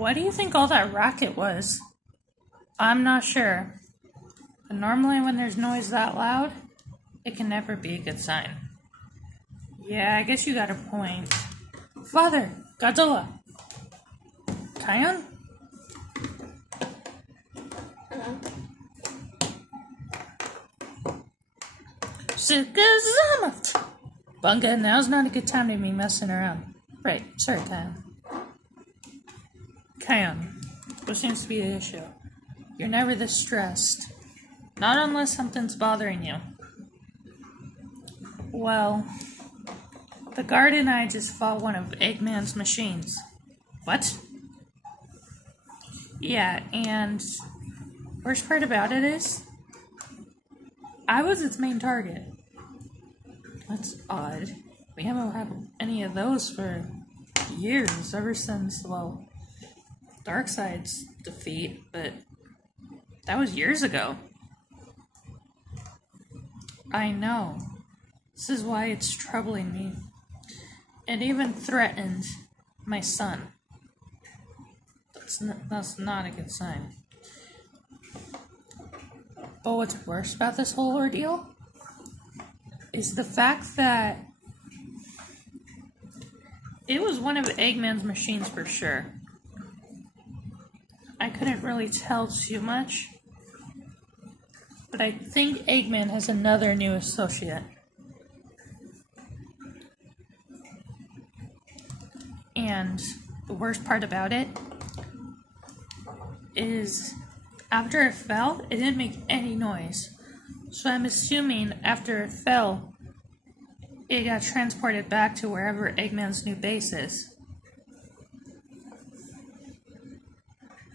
What do you think all that racket was? I'm not sure. But normally when there's noise that loud, it can never be a good sign. Yeah, I guess you got a point. Father! Godzilla! Kion? Sukazama! Bunga, now's not a good time to be messing around. Right, sorry, Kion. Kion, what seems to be the issue? You're never this stressed. Not unless something's bothering you. Well, the guard and I just fought one of Eggman's machines. What? Yeah, and worst part about it is, I was its main target. That's odd. We haven't had any of those for years, ever since, well, Darkseid's defeat, but that was years ago. I know. This is why it's troubling me. It even threatened my son. That's not a good sign. But what's worse about this whole ordeal is the fact that it was one of Eggman's machines for sure. I couldn't really tell too much, but I think Eggman has another new associate. And the worst part about it is after it fell, it didn't make any noise. So I'm assuming after it fell, it got transported back to wherever Eggman's new base is.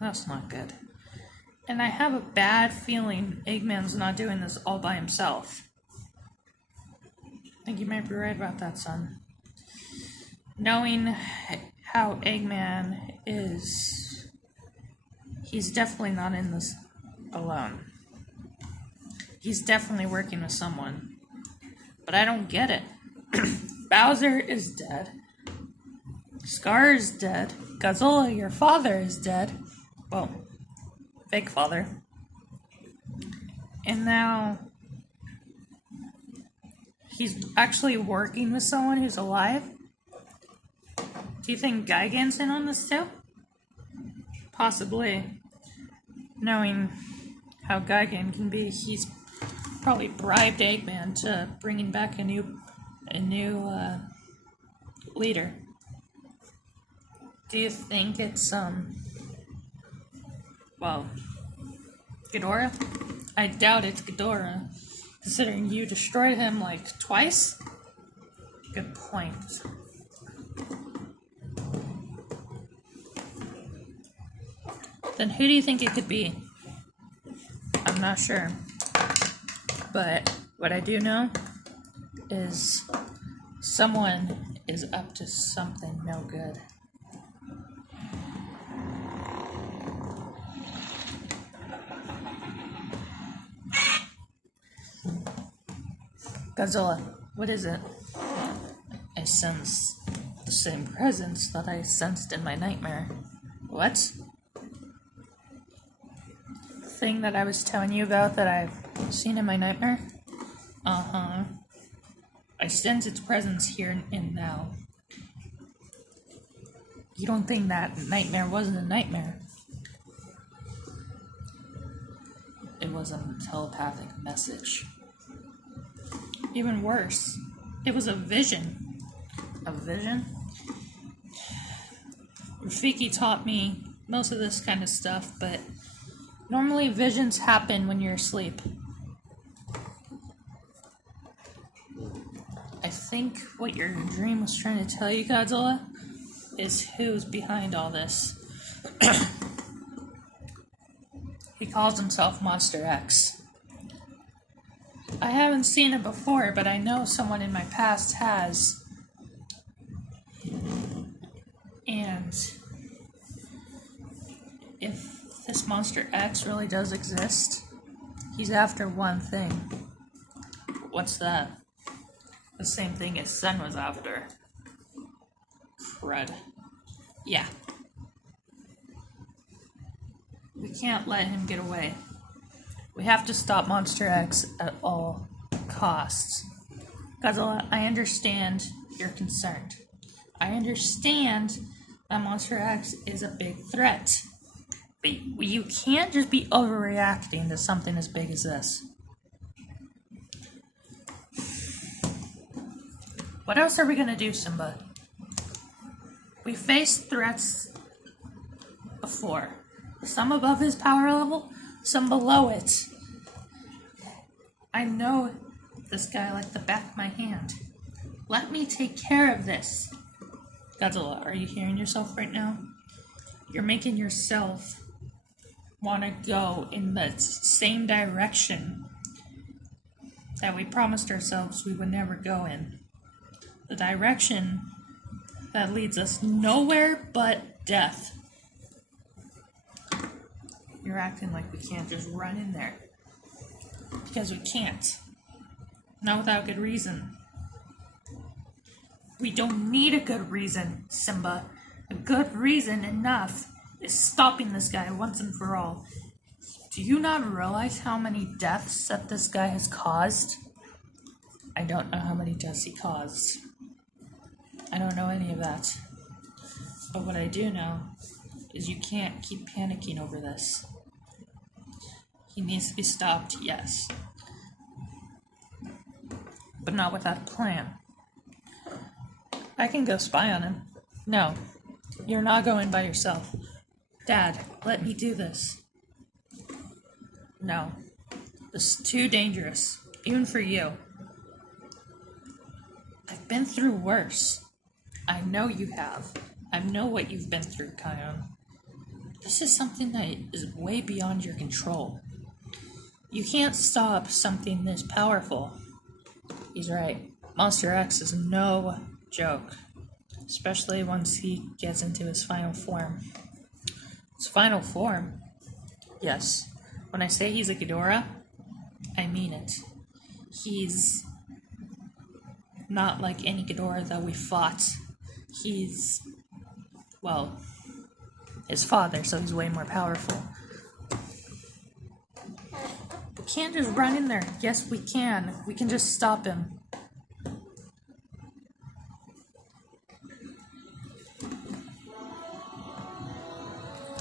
That's not good. And I have a bad feeling Eggman's not doing this all by himself. I think you might be right about that, son. Knowing how Eggman is, he's definitely not in this alone. He's definitely working with someone. But I don't get it. Bowser is dead. Scar is dead. Godzilla, your father, is dead. Well, fake father. And now he's actually working with someone who's alive. Do you think Gigan's in on this too? Possibly. Knowing how Gigan can be, he's probably bribed Eggman to bringing back a new leader. Do you think it's well, Ghidorah? I doubt it's Ghidorah, considering you destroyed him like twice. Good point. Then who do you think it could be? I'm not sure. But what I do know is someone is up to something no good. Godzilla, what is it? I sense the same presence that I sensed in my nightmare. What? The thing that I was telling you about that I've seen in my nightmare? Uh-huh. I sense its presence here and now. You don't think that nightmare wasn't a nightmare? It was a telepathic message. Even worse, it was a vision. A vision? Rafiki taught me most of this kind of stuff, but normally visions happen when you're asleep. I think what your dream was trying to tell you, Godzilla, is who's behind all this. He calls himself Monster X. I haven't seen it before, but I know someone in my past has. And if this Monster X really does exist, he's after one thing. What's that? The same thing his son was after. Crud. Yeah. We can't let him get away. We have to stop Monster X at all costs. Godzilla, I understand you're concerned. I understand that Monster X is a big threat. But you can't just be overreacting to something as big as this. What else are we gonna do, Simba? We faced threats before. Some above his power level, some below it. I know this guy like the back of my hand. Let me take care of this. Godzilla, are you hearing yourself right now? You're making yourself want to go in the same direction that we promised ourselves we would never go in. The direction that leads us nowhere but death. You're acting like we can't just run in there. Because we can't. Not without good reason. We don't need a good reason, Simba. A good reason enough is stopping this guy once and for all. Do you not realize how many deaths that this guy has caused? I don't know how many deaths he caused. I don't know any of that. But what I do know is you can't keep panicking over this. He needs to be stopped, yes. But not without a plan. I can go spy on him. No, you're not going by yourself. Dad, let me do this. No, this is too dangerous, even for you. I've been through worse. I know you have. I know what you've been through, Kion. This is something that is way beyond your control. You can't stop something this powerful. He's right. Monster X is no joke. Especially once he gets into his final form. His final form? Yes. When I say he's a Ghidorah, I mean it. He's not like any Ghidorah that we fought. He's, well, his father, so he's way more powerful. We can't just run in there. Yes, we can. We can just stop him.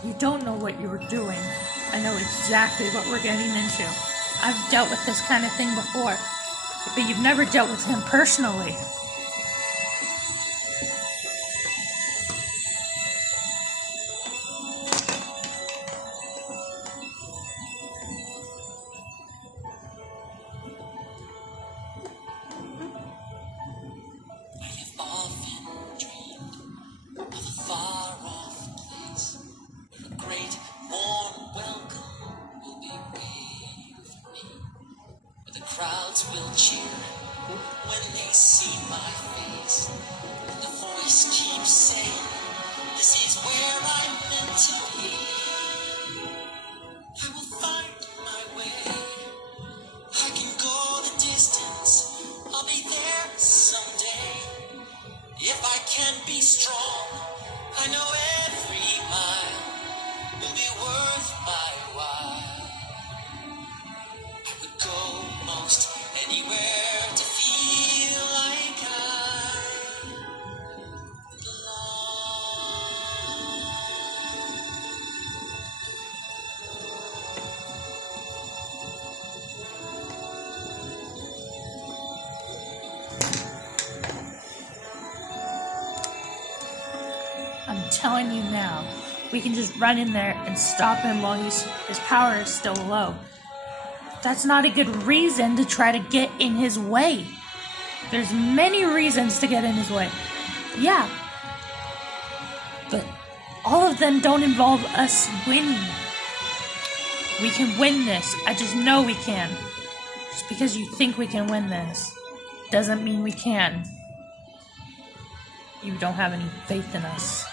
You don't know what you were doing. I know exactly what we're getting into. I've dealt with this kind of thing before, but you've never dealt with him personally. Crowds will cheer when they see my face. And the voice keeps saying, this is where I'm meant to be. I will find my way. I can go the distance. I'll be there someday. If I can be strong, I know every mile will be worth my while. I would go most anywhere to feel like I belong. I'm telling you now, we can just run in there and stop him while his power is still low. That's not a good reason to try to get in his way. There's many reasons to get in his way. Yeah. But all of them don't involve us winning. We can win this. I just know we can. Just because you think we can win this doesn't mean we can. You don't have any faith in us.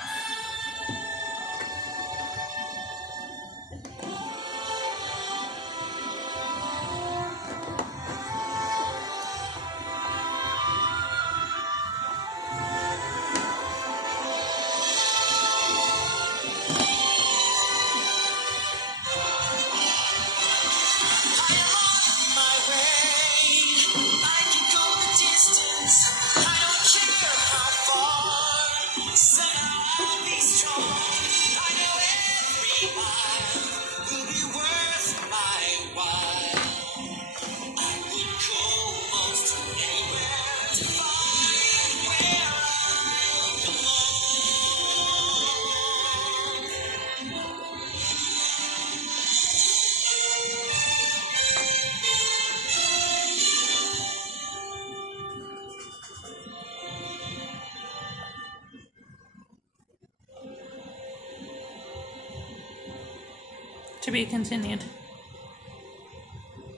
To be continued.